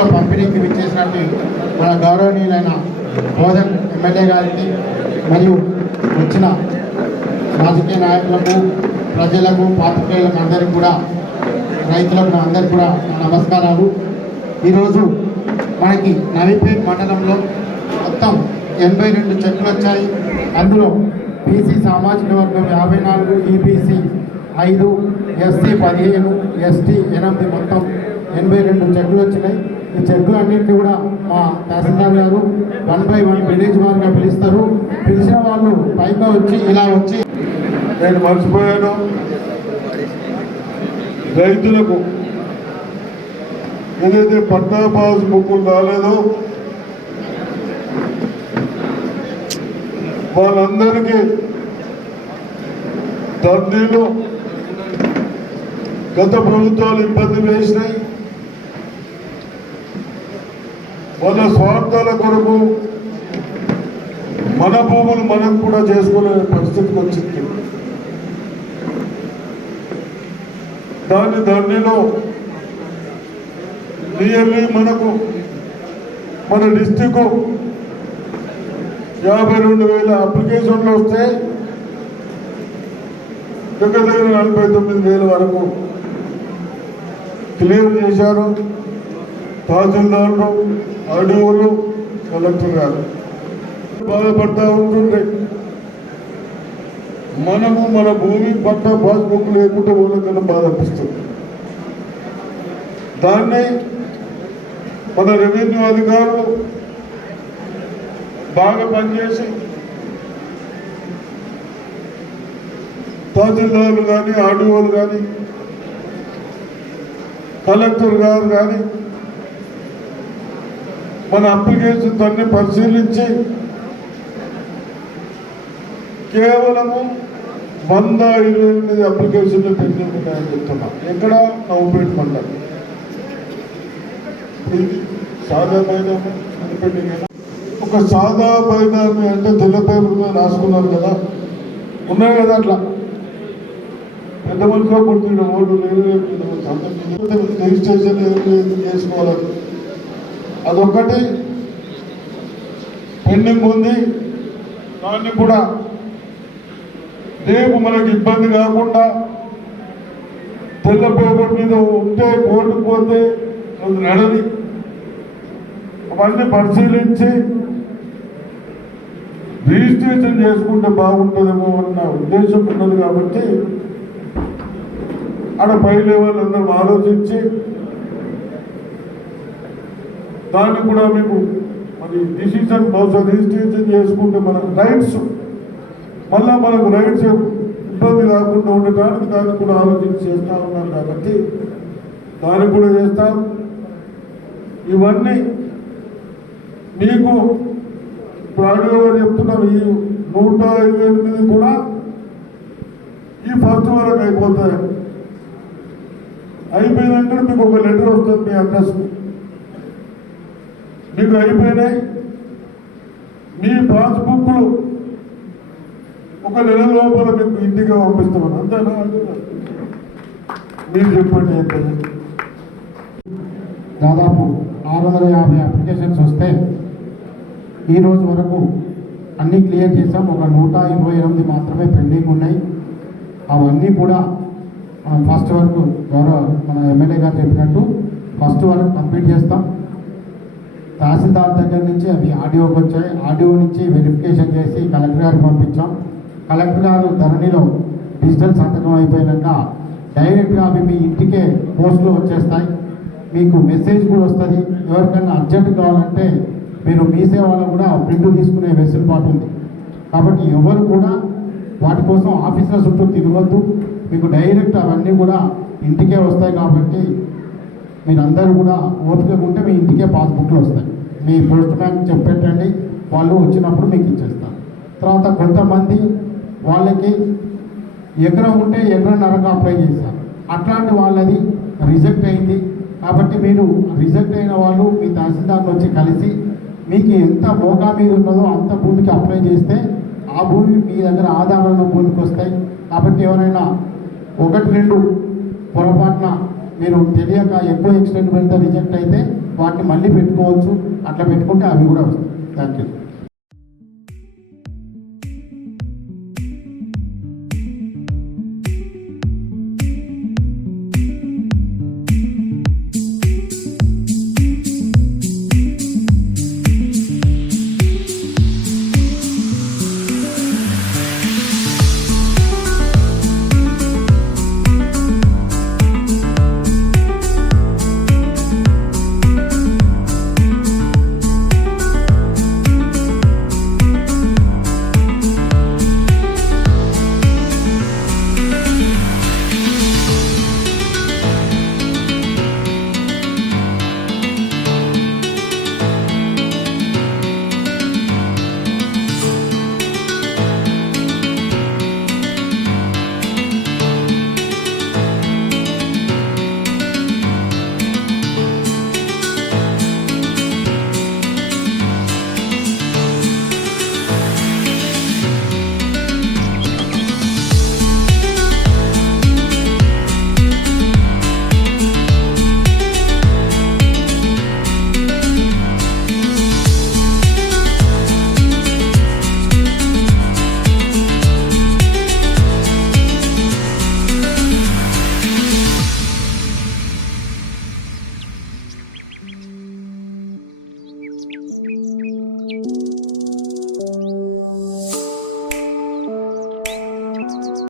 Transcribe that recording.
చెక్కుల పంపిణీకి విచ్చేసినట్టు మన గౌరవనీయులైన బోధన్ ఎమ్మెల్యే గారికి మరియు వచ్చిన రాజకీయ నాయకులకు ప్రజలకు పాత్రికేయులకు అందరికీ కూడా రైతులకు అందరికీ కూడా నమస్కారాలు. ఈరోజు మనకి నవీపేట్ మండలంలో మొత్తం ఎనభై రెండు చెట్లు వచ్చాయి. అందులో బీసీ సామాజిక వర్గం యాభై నాలుగు ఈబీసీ ఐదు ఎస్సీ పదిహేను ఎస్టీ ఎనిమిది మొత్తం ఎనభై రెండు చెట్లు వచ్చినాయి. ఈ చెక్కులన్నింటినీ కూడా మా తహసీల్దార్ గారు వన్ బై వన్ విలేజ్ వారిగా పిలుస్తారు. పిలిచిన వాళ్ళు పైగా వచ్చి ఇలా వచ్చి నేను మర్చిపోయాను. రైతులకు ఏదైతే పట్టా పాస్ బుక్కులు రాలేదో వాళ్ళందరికీ ధర్నీలు గత ప్రభుత్వాలు ఇబ్బంది వేసినాయి. మన స్వార్థాల కొరకు మన భూములు మనం కూడా చేసుకునే పరిస్థితికి వచ్చింది. దాని దానిలో నియర్లీ మనకు మన డిస్టిక్ యాభై రెండు వేల అప్లికేషన్లు వస్తే దగ్గర దగ్గర నలభై తొమ్మిది వేల వరకు క్లియర్ చేశారు. తహసీల్దారులు ఆర్డీఓలు కలెక్టర్ గారు. బాధపడతా ఉంటుండే. మనము మన భూమి పట్ట పాస్బుక్ లేకుండా వాళ్ళకన్నా బాధ అనిపిస్తుంది. దాన్ని మన రెవెన్యూ అధికారులు బాగా పనిచేసి తహసీల్దారులు కానీ ఆర్డీఓలు కానీ కలెక్టర్ గారు కానీ మన అప్లికేషన్స్ అన్ని పరిశీలించి కేవలము వంద ఇరవై ఎనిమిది అప్లికేషన్లు పెండింగ్ చెప్తున్నా. చెప్తున్నాం ఎక్కడ? నవ్వుపేట మండలం. ఇది సాదా బైనామీ ఒక సాదా బైనామీ అంటే తెల్ల పేపర్ మీద రాసుకున్నారు కదా? ఉన్నాయి కదా అట్లా. పెద్ద మనిషిలో కొడుతున్న ఓటు లేదు రిజిస్ట్రేషన్ ఏం చేసుకోవాలి? అదొక్కటి. పెండింగ్ ఉంది. దాన్ని కూడా రేపు మనకి ఇబ్బంది కాకుండా తెల్ల పేపర్ మీద ఉంటే కోర్టుకు పోతే అది నడది అవన్నీ పరిశీలించి రిజిస్ట్రేషన్ చేసుకుంటే బాగుంటుందేమో అన్న ఉద్దేశం ఉన్నది కాబట్టి ఆడ పై లెవెల్ అందరం ఆలోచించి దాన్ని కూడా మీకు మరి డిసిషన్ బహుశా రిజిస్ట్రేషన్ చేసుకుంటే మన రైట్స్ మళ్ళా మనకు రైట్స్ ఇబ్బంది కాకుండా ఉండటానికి దాన్ని కూడా ఆలోచించి చేస్తా ఉన్నారు కాబట్టి దాన్ని కూడా చేస్తాం. ఇవన్నీ మీకు ఇప్పుడు చెప్తున్నాం ఈ నూట ఇరవై ఎనిమిది కూడా ఈ ఫస్ట్ వరకు అయిపోతాయి. అయిపోయినాక మీకు ఒక లెటర్ వస్తుంది మీ అడ్రస్కి మీకు అయిపోయినాయి. మీ పాస్బుక్లు ఒక నెల లోపల మీకు ఇంటికి పంపిస్తామని. అంతేనా? మీరు చెప్పండి దాదాపు ఆరు వందల యాభై అప్లికేషన్స్ వస్తే ఈరోజు వరకు అన్నీ క్లియర్ చేసాం ఒక నూట ఇరవై ఎనిమిది మాత్రమే పెండింగ్ ఉన్నాయి. అవన్నీ కూడా మనం ఫస్ట్ వరకు గౌరవ మన ఎమ్మెల్యే గారు చెప్పినట్టు ఫస్ట్ వరకు కంప్లీట్ చేస్తాం. తహసీల్దార్ దగ్గర నుంచి అవి ఆడియోకి వచ్చాయి. ఆడియో నుంచి వెరిఫికేషన్ చేసి కలెక్టర్ గారికి పంపించాం. కలెక్టర్ గారు ధరణిలో డిజిటల్ సంతకం అయిపోయినాక డైరెక్ట్గా అవి మీ ఇంటికే పోస్టులు వచ్చేస్తాయి. మీకు మెసేజ్ కూడా వస్తుంది. ఎవరికైనా అర్జెంట్ కావాలంటే మీరు మీ సేవలో కూడా ప్రింట్ తీసుకునే వెసులుబాటు ఉంది. కాబట్టి ఎవరు కూడా వాటి కోసం ఆఫీసుల చుట్టూ తిరగొద్దు. మీకు డైరెక్ట్ అవన్నీ కూడా ఇంటికే వస్తాయి కాబట్టి మీరందరూ కూడా ఓపిక ఉంటే మీ ఇంటికే పాస్బుక్లు వస్తాయి. మీ పోస్ట్ మ్యాన్ చెప్పేటండి. వాళ్ళు వచ్చినప్పుడు మీకు ఇచ్చేస్తారు. తర్వాత కొంతమంది వాళ్ళకి ఎకరం ఉంటే ఎకరన్నరకు అప్లై చేశారు అట్లాంటి వాళ్ళది రిజెక్ట్ అయింది. కాబట్టి మీరు రిజెక్ట్ అయిన వాళ్ళు మీ తహసీల్దార్ని వచ్చి కలిసి మీకు ఎంత మోగా మీద ఉన్నదో అంత భూమికి అప్లై చేస్తే ఆ భూమి మీ దగ్గర ఆధారాలు భూమికి వస్తాయి కాబట్టి ఎవరైనా ఒకటి రెండు పొరపాటున మీరు తెలియక ఎక్కువ ఎక్స్టెంట్ పెడితే రిజెక్ట్ అయితే వాటిని మళ్ళీ పెట్టుకోవచ్చు. అట్లా పెట్టుకుంటే అవి కూడా వస్తాయి. Thank you